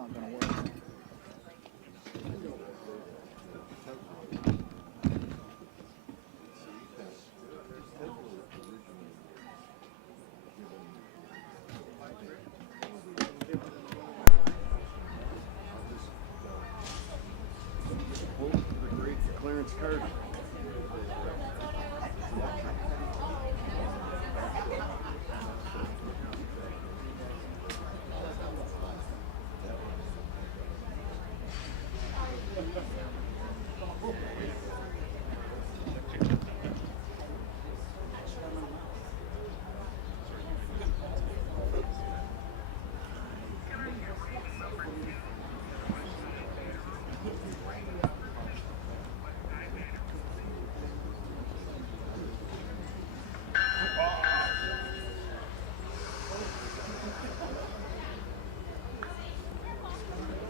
not going to work. The great Clarence Carter.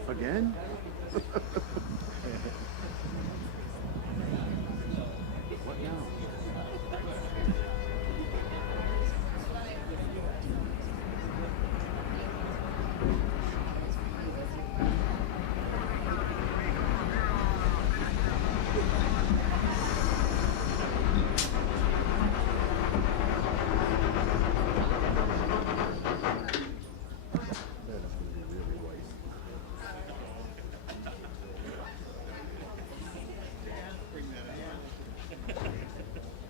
Again? What now? That is going to be really white. Bring that out.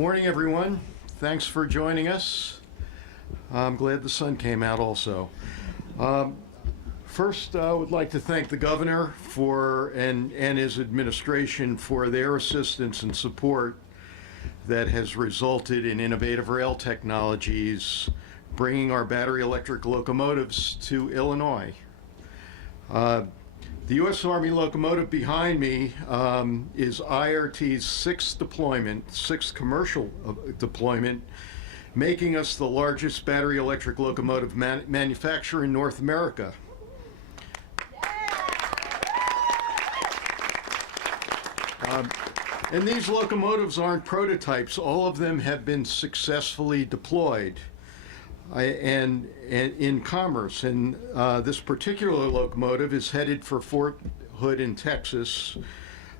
Morning, everyone. Thanks for joining us. I'm glad the sun came out also. First, I would like to thank the governor and his administration for their assistance and support that has resulted in innovative rail technologies, bringing our battery electric locomotives to Illinois. The U.S. Army locomotive behind me is IRT's sixth commercial deployment, making us the largest battery electric locomotive manufacturer in North America. And these locomotives aren't prototypes. All of them have been successfully deployed and in commerce. And this particular locomotive is headed for Fort Hood in Texas,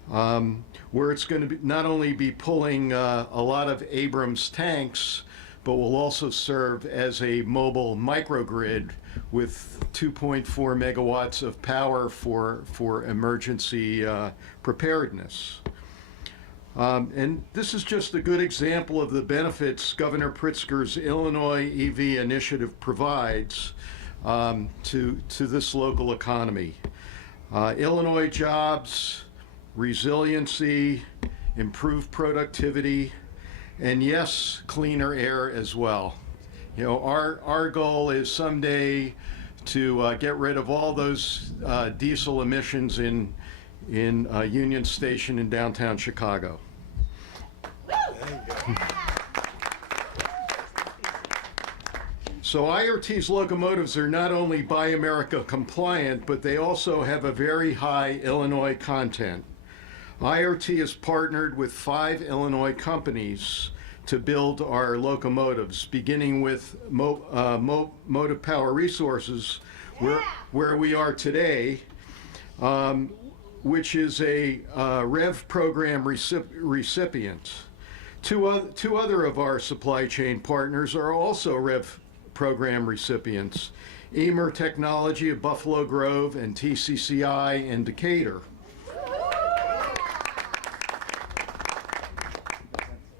where it's going to not only be pulling a lot of Abrams tanks, but will also serve as a mobile microgrid with 2.4 megawatts of power for emergency preparedness. And this is just a good example of the benefits Governor Pritzker's Illinois EV initiative provides to this local economy. Illinois jobs, resiliency, improved productivity, and yes, cleaner air as well. You know, our goal is someday to get rid of all those diesel emissions in Union Station in downtown Chicago. So IRT's locomotives are not only Buy America compliant, but they also have a very high Illinois content. IRT has partnered with 5 Illinois companies to build our locomotives, beginning with Motive Power Resources, where we are today, which is a REV program recipient. Two other of our supply chain partners are also REV program recipients, Emer Technology of Buffalo Grove and TCCI in Decatur.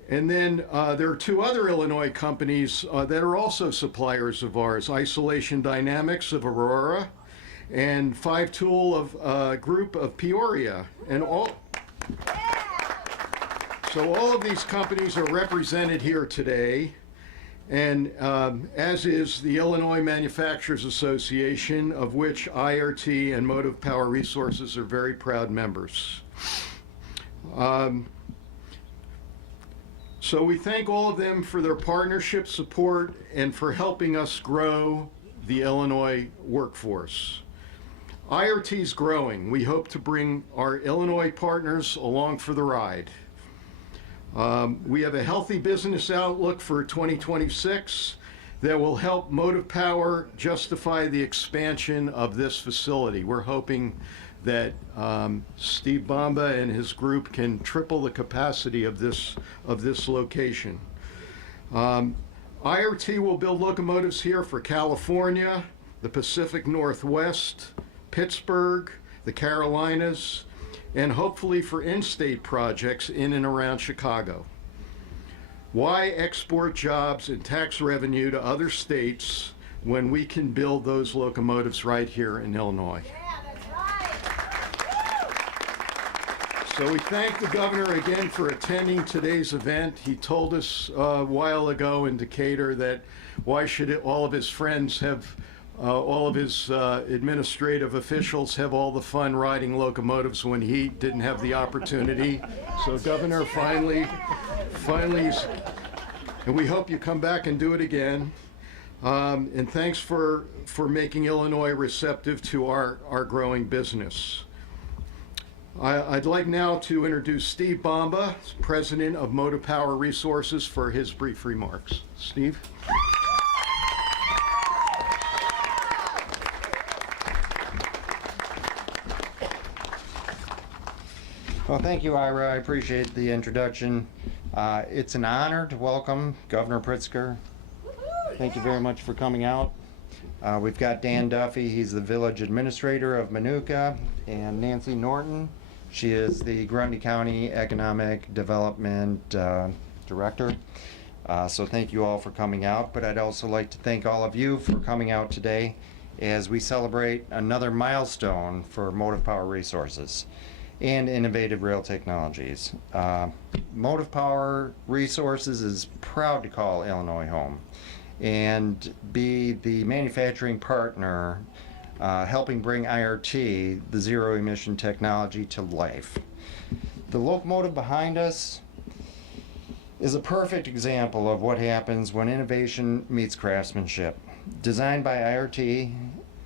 And then there are 2 other Illinois companies that are also suppliers of ours, Isolation Dynamics of Aurora and 5 Tool of Group of Peoria. And so all of these companies are represented here today, and as is the Illinois Manufacturers Association, of which IRT and Motive Power Resources are very proud members. So we thank all of them for their partnership, support, and for helping us grow the Illinois workforce. IRT's growing. We hope to bring our Illinois partners along for the ride. We have a healthy business outlook for 2026 that will help Motive Power justify the expansion of this facility. We're hoping that Steve Bomba and his group can triple the capacity of this location. IRT will build locomotives here for California, the Pacific Northwest, Pittsburgh, the Carolinas, and hopefully for in-state projects in and around Chicago. Why export jobs and tax revenue to other states when we can build those locomotives right here in Illinois? So we thank the governor again for attending today's event. He told us a while ago in Decatur that why should all of his friends have, all of his administrative officials have all the fun riding locomotives when he didn't have the opportunity. So Governor, finally, and we hope you come back and do it again. And thanks for making Illinois receptive to our growing business. I'd like now to introduce Steve Bomba, President of Motive Power Resources, for his brief remarks. Steve? Well, thank you, Ira. I appreciate the introduction. It's an honor to welcome Governor Pritzker. Thank you very much for coming out. We've got Dan Duffy, he's the village administrator of Manuka, and Nancy Norton. She is the Grundy County Economic Development director. So thank you all for coming out, but I'd also like to thank all of you for coming out today as we celebrate another milestone for Motive Power Resources and innovative rail technologies. Motive Power Resources is proud to call Illinois home and be the manufacturing partner helping bring IRT, the zero emission technology, to life. The locomotive behind us is a perfect example of what happens when innovation meets craftsmanship. Designed by IRT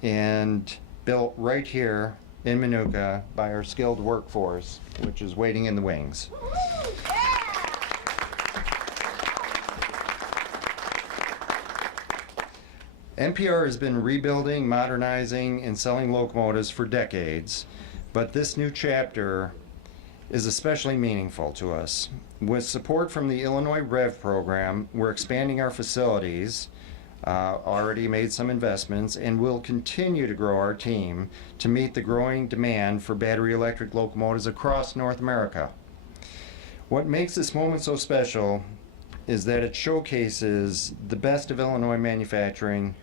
and built right here in Minooka by our skilled workforce, which is waiting in the wings. NPR has been rebuilding, modernizing, and selling locomotives for decades, but this new chapter is especially meaningful to us. With support from the Illinois REV program, we're expanding our facilities, already made some investments, and will continue to grow our team to meet the growing demand for battery electric locomotives across North America. What makes this moment so special is that it showcases the best of Illinois manufacturing,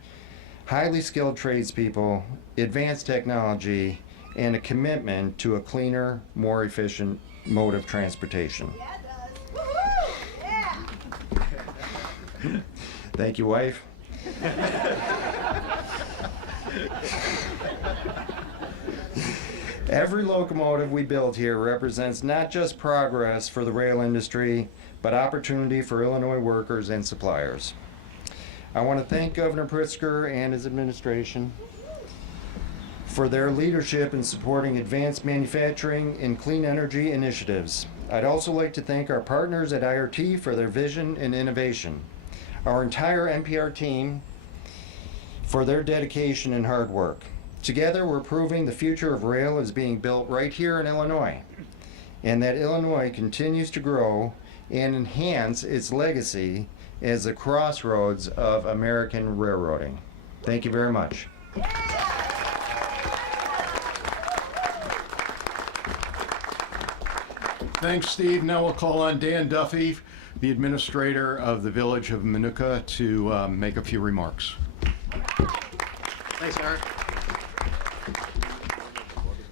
highly skilled tradespeople, advanced technology, and a commitment to a cleaner, more efficient mode of transportation. Yeah, it does. Woo-hoo! Yeah. Thank you, wife. Every locomotive we build here represents not just progress for the rail industry, but opportunity for Illinois workers and suppliers. I want to thank Governor Pritzker and his administration for their leadership in supporting advanced manufacturing and clean energy initiatives. I'd also like to thank our partners at IRT for their vision and innovation, our entire NPR team for their dedication and hard work. Together, we're proving the future of rail is being built right here in Illinois, and that Illinois continues to grow and enhance its legacy as the crossroads of American railroading. Thank you very much. Thanks, Steve. Now we'll call on Dan Duffy, the administrator of the Village of Minooka, to make a few remarks. Thanks, Eric.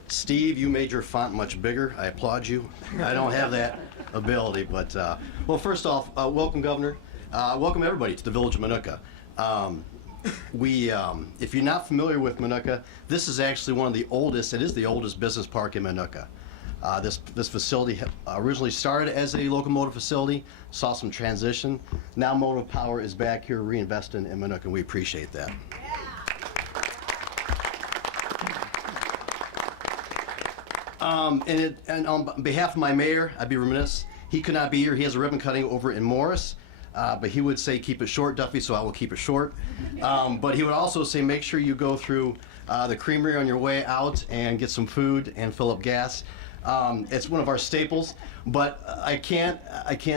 Steve, you made your font much bigger. I applaud you. I don't have that ability, but well, first off, welcome, Governor. Welcome everybody to the Village of Minooka. If you're not familiar with Minooka, this is actually one of the oldest. It is the oldest business park in Minooka. This facility originally started as a locomotive facility, saw some transition. Now Motive Power is back here reinvesting in Minooka, and we appreciate that. And on behalf of my mayor, I'd be remiss. He could not be here. He has a ribbon cutting over in Morris, but he would say keep it short, Duffy, so I will keep it short. But he would also say make sure you go through the creamery on your way out and get some food and fill up gas. It's one of our staples, but I can't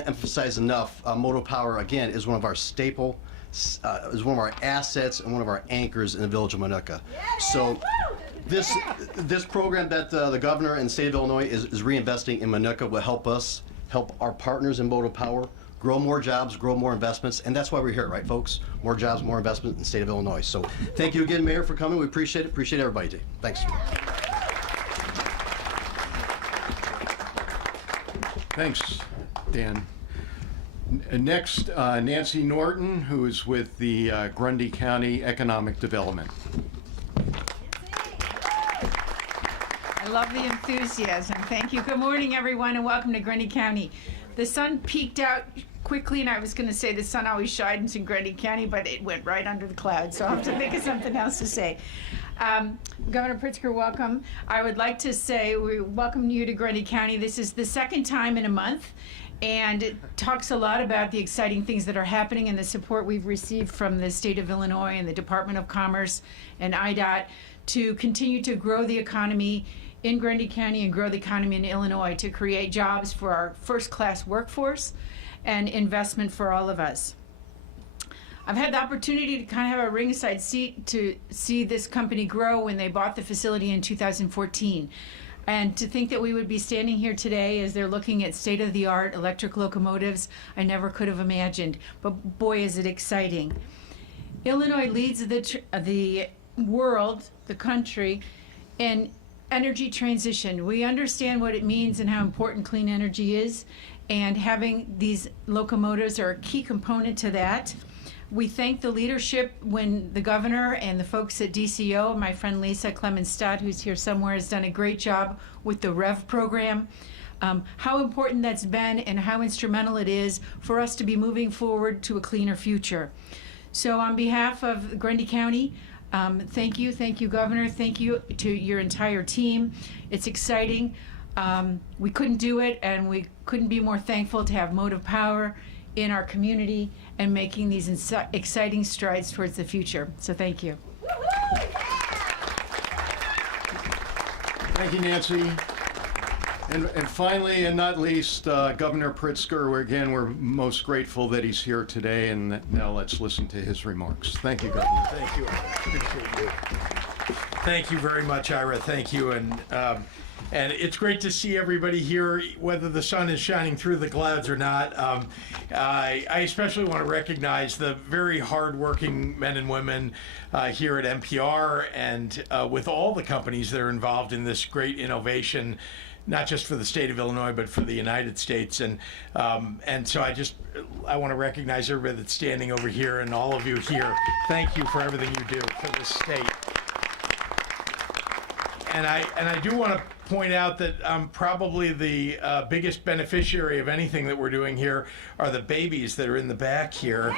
emphasize enough. Motive Power again is one of our is one of our assets and one of our anchors in the Village of Minooka. So this program that the governor and the state of Illinois is reinvesting in Minooka will help us help our partners in Motive Power grow more jobs, grow more investments, and that's why we're here, right, folks? More jobs, more investment in the state of Illinois. So thank you again, Mayor, for coming. We appreciate it. Appreciate everybody. Thanks. Thanks, Dan. Next, Nancy Norton, who is with the Grundy County Economic Development. I love the enthusiasm. Thank you. Good morning, everyone, and welcome to Grundy County. The sun peeked out quickly, and I was going to say the sun always shines in Grundy County, but it went right under the clouds, so I'll have to think of something else to say. Governor Pritzker, welcome. I would like to say we welcome you to Grundy County. This is the second time in a month, and it talks a lot about the exciting things that are happening and the support we've received from the state of Illinois and the Department of Commerce and IDOT to continue to grow the economy in Grundy County and grow the economy in Illinois to create jobs for our first-class workforce and investment for all of us. I've had the opportunity to kind of have a ringside seat to see this company grow when they bought the facility in 2014. And to think that we would be standing here today as they're looking at state-of-the-art electric locomotives, I never could have imagined. But boy, is it exciting. Illinois leads the world, the country, in energy transition. We understand what it means and how important clean energy is, and having these locomotives are a key component to that. We thank the leadership when the governor and the folks at DCO, my friend Lisa Clemens-Stott, who's here somewhere, has done a great job with the REV program. How important that's been and how instrumental it is for us to be moving forward to a cleaner future. So on behalf of Grundy County, thank you, Governor. Thank you to your entire team. It's exciting. We couldn't do it, and we couldn't be more thankful to have Motive Power in our community and making these exciting strides towards the future. So thank you. Thank you, Nancy. And finally, and not least, Governor Pritzker, we're most grateful that he's here today, and now let's listen to his remarks. Thank you, Governor. Thank you. Appreciate you. Thank you very much, Ira. Thank you. And it's great to see everybody here, whether the sun is shining through the clouds or not. I especially want to recognize the very hardworking men and women here at NPR and with all the companies that are involved in this great innovation, not just for the state of Illinois, but for the United States. And so I want to recognize everybody that's standing over here and all of you here. Thank you for everything you do for this state. And I do want to point out that probably the biggest beneficiary of anything that we're doing here are the babies that are in the back here.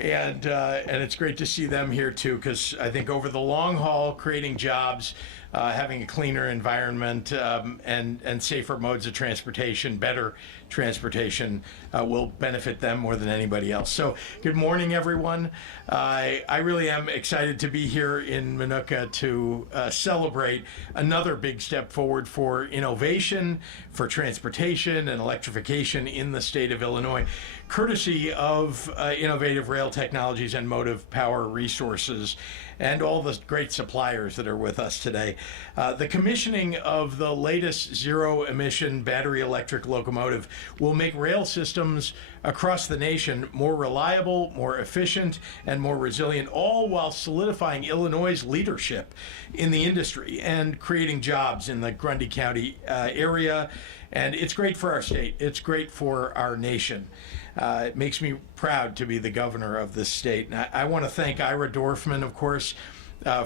And it's great to see them here too, because I think over the long haul, creating jobs, having a cleaner environment, and safer modes of transportation, better transportation, will benefit them more than anybody else. So good morning, everyone. I really am excited to be here in Minooka to celebrate another big step forward for innovation, for transportation and electrification in the state of Illinois, courtesy of Innovative Rail Technologies and Motive Power Resources and all the great suppliers that are with us today. The commissioning of the latest zero-emission battery electric locomotive will make rail systems across the nation more reliable, more efficient, and more resilient, all while solidifying Illinois' leadership in the industry and creating jobs in the Grundy County area. And it's great for our state. It's great for our nation. It makes me proud to be the governor of this state. And I want to thank Ira Dorfman, of course,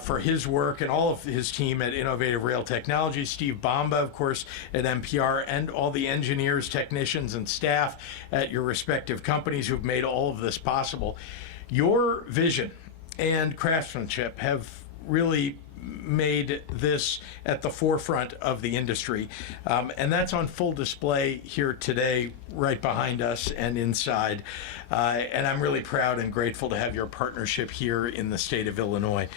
for his work and all of his team at Innovative Rail Technologies, Steve Bomba, of course, at NPR, and all the engineers, technicians, and staff at your respective companies who've made all of this possible. Your vision and craftsmanship have really made this at the forefront of the industry. And that's on full display here today, right behind us and inside. And I'm really proud and grateful to have your partnership here in the state of Illinois.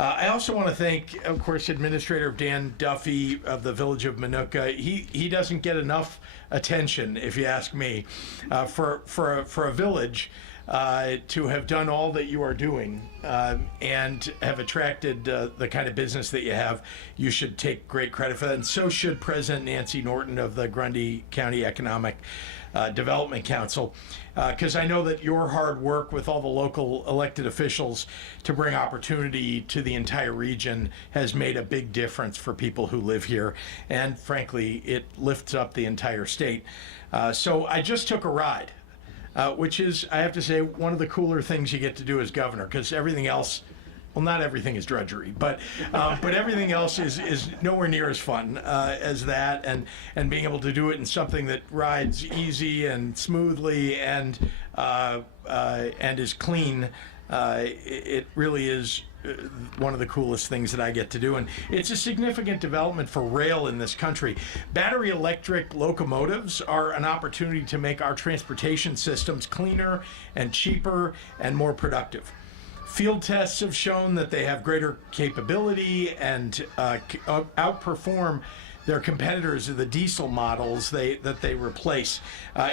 I also want to thank, of course, Administrator Dan Duffy of the Village of Minooka. He doesn't get enough attention, if you ask me, for a village to have done all that you are doing and have attracted the kind of business that you have. You should take great credit for that, and so should President Nancy Norton of the Grundy County Economic Development Council, because I know that your hard work with all the local elected officials to bring opportunity to the entire region has made a big difference for people who live here, and frankly, it lifts up the entire state. So I just took a ride. Which is, I have to say, one of the cooler things you get to do as governor, because everything else, well, not everything is drudgery, but everything else is nowhere near as fun as that, and being able to do it in something that rides easy and smoothly and is clean. It really is one of the coolest things that I get to do, and it's a significant development for rail in this country. Battery electric locomotives are an opportunity to make our transportation systems cleaner and cheaper and more productive. Field tests have shown that they have greater capability and outperform their competitors, the diesel models that they replace,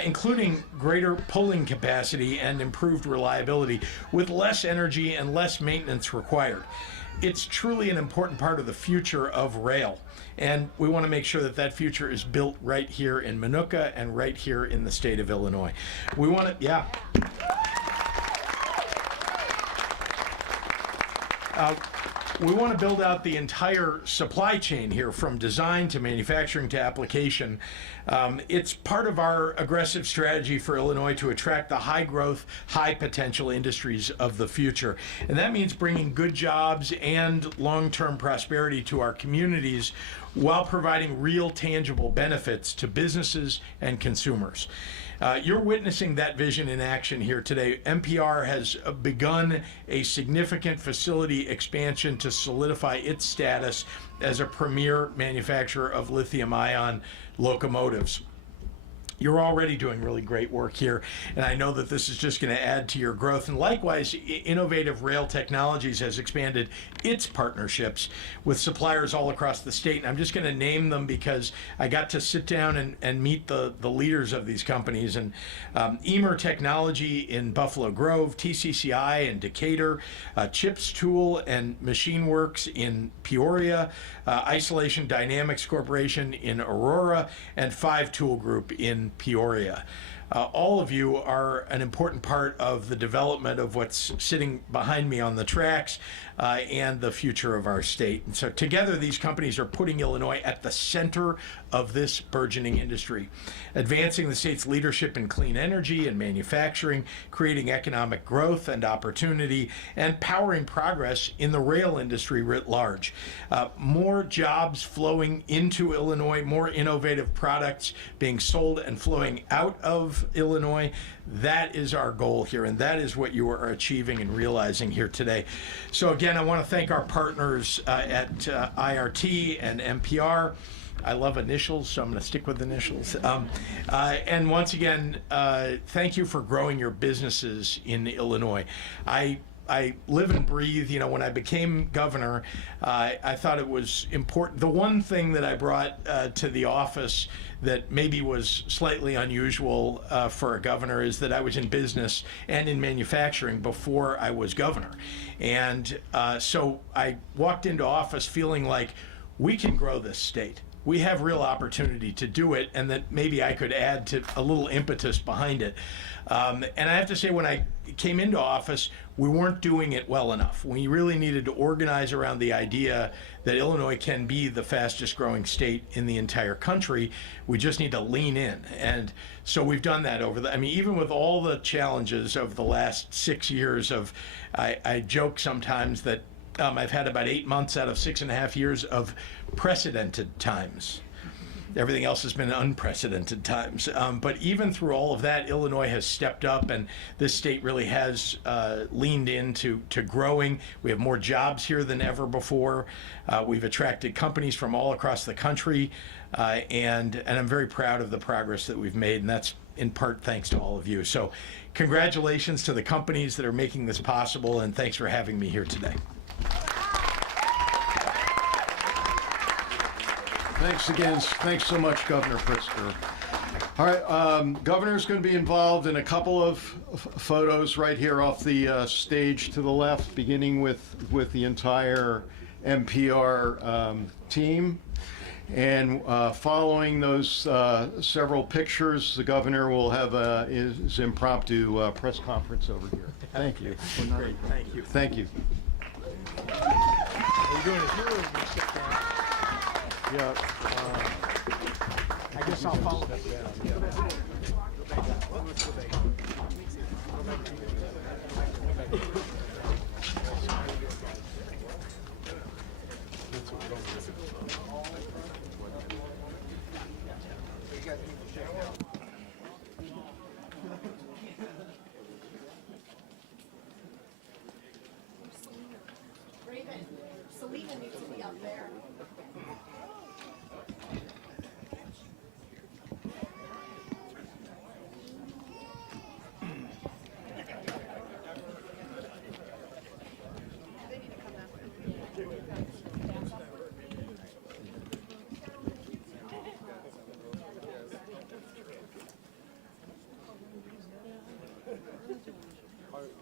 including greater pulling capacity and improved reliability with less energy and less maintenance required. it's truly an important part of the future of rail. And we want to make sure that that future is built right here in Minooka and right here in the state of Illinois. We want to, yeah. We want to build out the entire supply chain here, from design to manufacturing to application. It's part of our aggressive strategy for Illinois to attract the high growth, high potential industries of the future. And that means bringing good jobs and long-term prosperity to our communities while providing real tangible benefits to businesses and consumers. You're witnessing that vision in action here today. MPR has begun a significant facility expansion to solidify its status as a premier manufacturer of lithium-ion locomotives. You're already doing really great work here, and I know that this is just going to add to your growth. And likewise, Innovative Rail Technologies has expanded its partnerships with suppliers all across the state. And I'm just going to name them because I got to sit down and meet the leaders of these companies. And Emer Technology in Buffalo Grove, TCCI in Decatur, Chips Tool and Machine Works in Peoria, Isolation Dynamics Corporation in Aurora, and Five Tool Group in Peoria. All of you are an important part of the development of what's sitting behind me on the tracks and the future of our state. And so together, these companies are putting Illinois at the center of this burgeoning industry, advancing the state's leadership in clean energy and manufacturing, creating economic growth and opportunity, and powering progress in the rail industry writ large. More jobs flowing into Illinois, more innovative products being sold and flowing out of Illinois. That is our goal here, and that is what you are achieving and realizing here today. So again, I want to thank our partners at IRT and MPR. I love initials, so I'm going to stick with initials. And once again, thank you for growing your businesses in Illinois. I live and breathe, when I became governor, I thought it was important. The one thing that I brought to the office that maybe was slightly unusual for a governor is that I was in business and in manufacturing before I was governor. And so I walked into office feeling like we can grow this state. We have real opportunity to do it, and that maybe I could add to a little impetus behind it. And I have to say, when I came into office, we weren't doing it well enough. We really needed to organize around the idea that Illinois can be the fastest growing state in the entire country. We just need to lean in. And so we've done that even with all the challenges of the last 6 years I joke sometimes that I've had about 8 months out of 6.5 years of precedented times. Everything else has been unprecedented times. But even through all of that, Illinois has stepped up, and this state really has leaned into growing. We have more jobs here than ever before. We've attracted companies from all across the country, and I'm very proud of the progress that we've made, and that's in part thanks to all of you. So congratulations to the companies that are making this possible, and thanks for having me here today. Thanks again. Thanks so much, Governor Pritzker. All right, Governor's going to be involved in a couple of photos right here off the stage to the left, beginning with the entire MPR team. And following those several pictures, the governor will have his impromptu press conference over here. Thank you. Great, thank you. Thank you. Are you doing it here or are we sit down? Yeah. I guess I'll follow that down. Selena needs to be up there.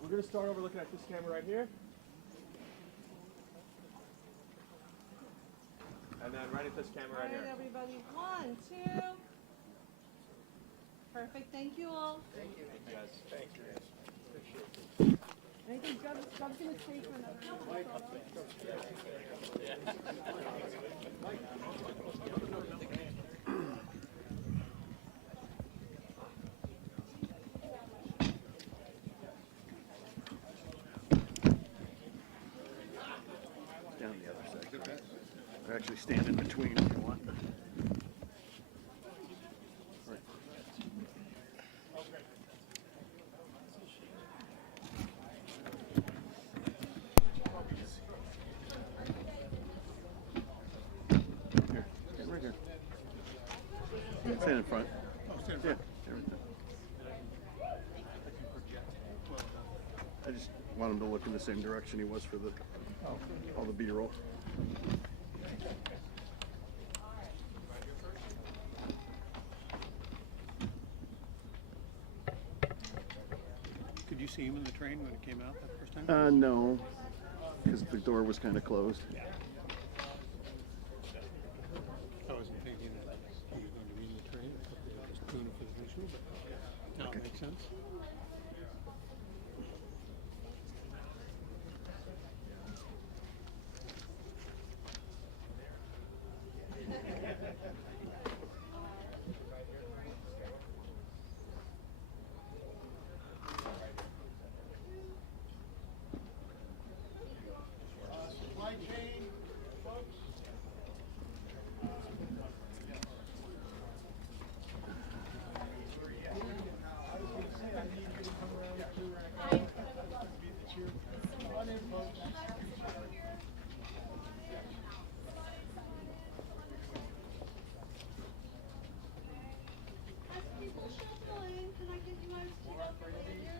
We're going to start over looking at this camera right here. And then right at this camera right All right, here. everybody. 1, 2. Perfect. Thank you all. Thank you guys. Thank you. I think Gov's going to stay for another Down the other side. Or actually stand in between if you want. Right. Here, stand right here. Stand in front. Oh, stand in front. Yeah, everything. I just want him to look in the same direction he was for the all the B-roll. Could you see him in the train when it came out that first time? No, because the door was kind of closed. I wasn't thinking that he was going to be in the train. I thought they were just doing it for the visual, but now it makes sense. Supply chain, folks. As people shuffle in, can I get you guys to go over here?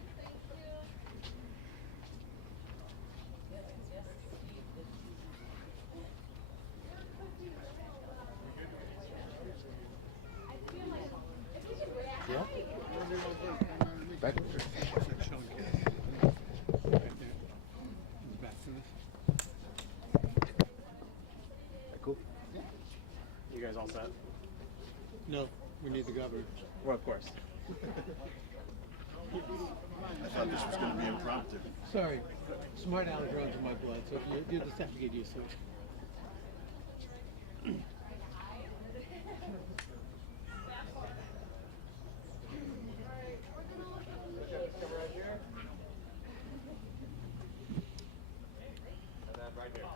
Thank you. Sean Kennedy. Right there. In the back of this. Cool. You guys all set? No, we need the governor. Well, of course. I thought this was going to be impromptu. Sorry, smart aleck runs in my blood, so you just have to get used to it. And then right here.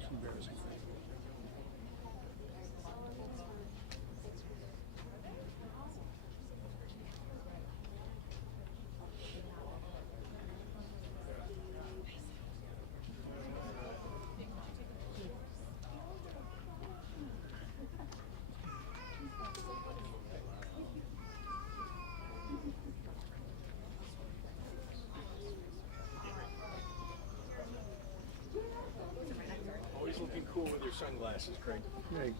It's embarrassing. Always looking cool with your sunglasses, Craig. Hey,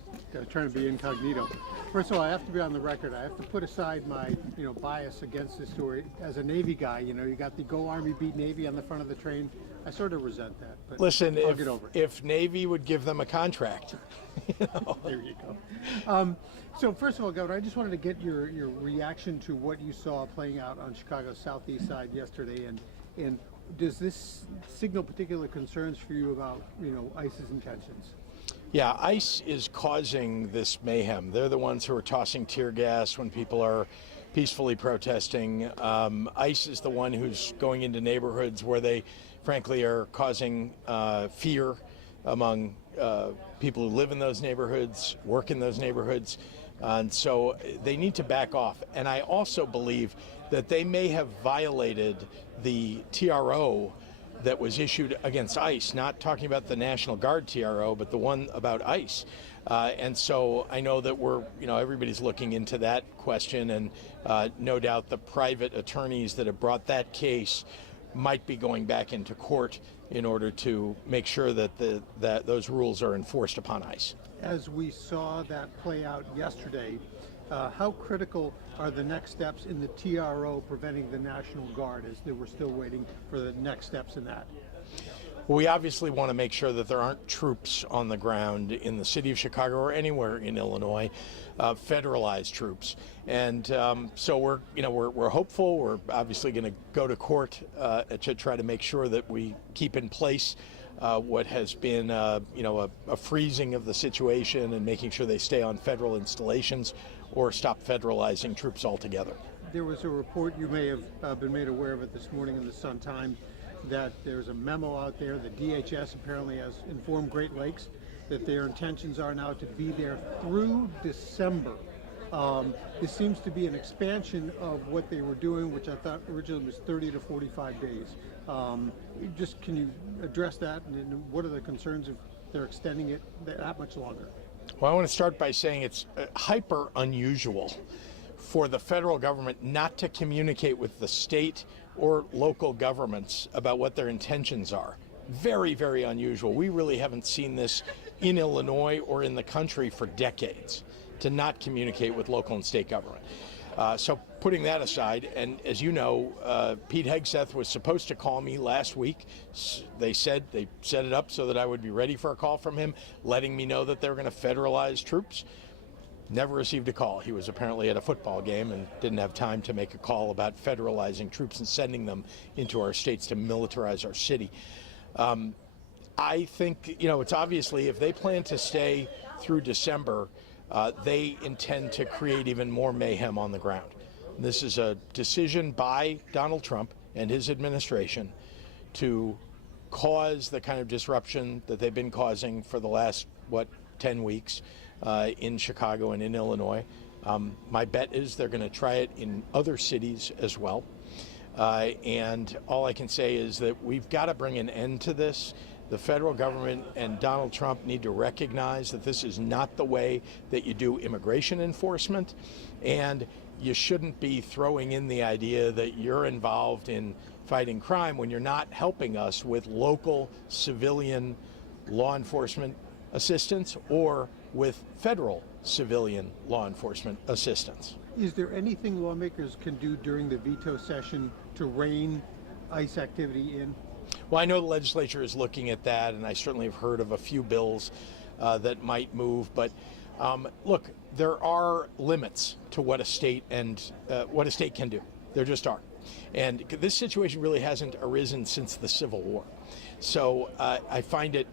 trying to be incognito. First of all, I have to be on the record. I have to put aside my, bias against this story. As a Navy guy, you got the Go Army Beat Navy on the front of the train. I sort of resent that. But Listen, I'll get over it. if Navy would give them a contract. There you go. So first of all, Governor, I just wanted to get your reaction to what you saw playing out on Chicago's southeast side yesterday, and does this signal particular concerns for you about ICE's intentions? Yeah, ICE is causing this mayhem. They're the ones who are tossing tear gas when people are peacefully protesting. ICE is the one who's going into neighborhoods where they, frankly, are causing fear among people who live in those neighborhoods, work in those neighborhoods. And so they need to back off. And I also believe that they may have violated the TRO that was issued against ICE, not talking about the National Guard TRO, but the one about ICE. And so I know that everybody's looking into that question, and no doubt the private attorneys that have brought that case might be going back into court in order to make sure that that those rules are enforced upon ICE. As we saw that play out yesterday, how critical are the next steps in the TRO preventing the National Guard, as they were still waiting for the next steps in that? We obviously want to make sure that there aren't troops on the ground in the city of Chicago or anywhere in Illinois, federalized troops. And so we're hopeful. We're obviously going to go to court to try to make sure that we keep in place what has been a freezing of the situation and making sure they stay on federal installations or stop federalizing troops altogether. There was a report, you may have been made aware of it this morning in the Sun-Times, that there's a memo out there. The DHS apparently has informed Great Lakes that their intentions are now to be there through December. This seems to be an expansion of what they were doing, which I thought originally was 30 to 45 days. Just can you address that, and what are the concerns if they're extending it that much longer? Well, I want to start by saying it's hyper unusual for the federal government not to communicate with the state or local governments about what their intentions are. Very, very unusual. We really haven't seen this in Illinois or in the country for decades, to not communicate with local and state government. So putting that aside, and as you know, Pete Hegseth was supposed to call me last week. They set it up so that I would be ready for a call from him, letting me know that they were going to federalize troops. Never received a call. He was apparently at a football game and didn't have time to make a call about federalizing troops and sending them into our states to militarize our city. I think, it's obviously, if they plan to stay through December, they intend to create even more mayhem on the ground. This is a decision by Donald Trump and his administration to cause the kind of disruption that they've been causing for the last, 10 weeks in Chicago and in Illinois. My bet is they're going to try it in other cities as well. And all I can say is that we've got to bring an end to this. The federal government and Donald Trump need to recognize that this is not the way that you do immigration enforcement, and you shouldn't be throwing in the idea that you're involved in fighting crime when you're not helping us with local civilian law enforcement assistance or with federal civilian law enforcement assistance. Is there anything lawmakers can do during the veto session to rein ICE activity in? Well, I know the legislature is looking at that, and I certainly have heard of a few bills that might move. But look, there are limits to what a state can do. There just are. And this situation really hasn't arisen since the Civil War. So I find it,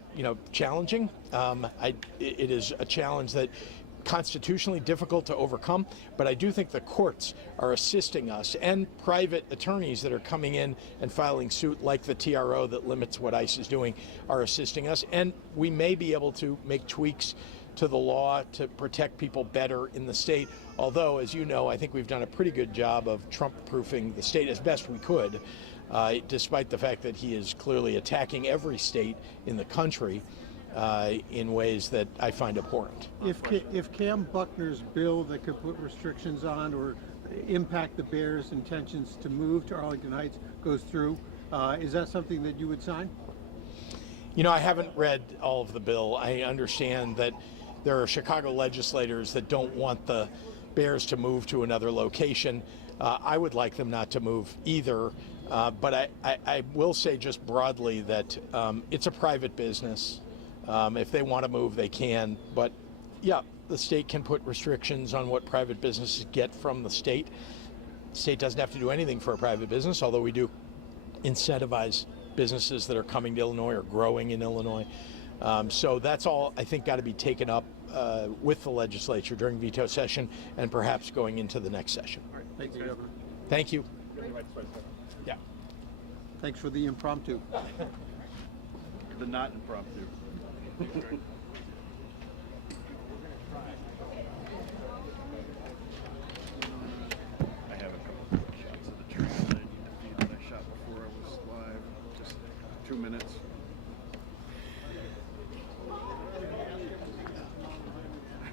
challenging. It is a challenge that constitutionally difficult to overcome, but I do think the courts are assisting us, and private attorneys that are coming in and filing suit, like the TRO that limits what ICE is doing, are assisting us, and we may be able to make tweaks to the law to protect people better in the state. Although, as you know, I think we've done a pretty good job of Trump-proofing the state as best we could, despite the fact that he is clearly attacking every state in the country in ways that I find abhorrent. If Cam Buckner's bill that could put restrictions on or impact the Bears' intentions to move to Arlington Heights goes through, is that something that you would sign? I haven't read all of the bill. I understand that there are Chicago legislators that don't want the Bears to move to another location. I would like them not to move either. But I will say just broadly that it's a private business. If they want to move, they can. But yeah, the state can put restrictions on what private businesses get from the state. The state doesn't have to do anything for a private business, although we do incentivize businesses that are coming to Illinois or growing in Illinois. So that's all, I think, got to be taken up with the legislature during veto session and perhaps going into the next session. All right, thank you, Governor. Thank you. Yeah. Thanks for the impromptu. The not impromptu. I have a couple of shots of the tree that I need to feed that I shot before I was live. Just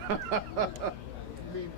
I mean,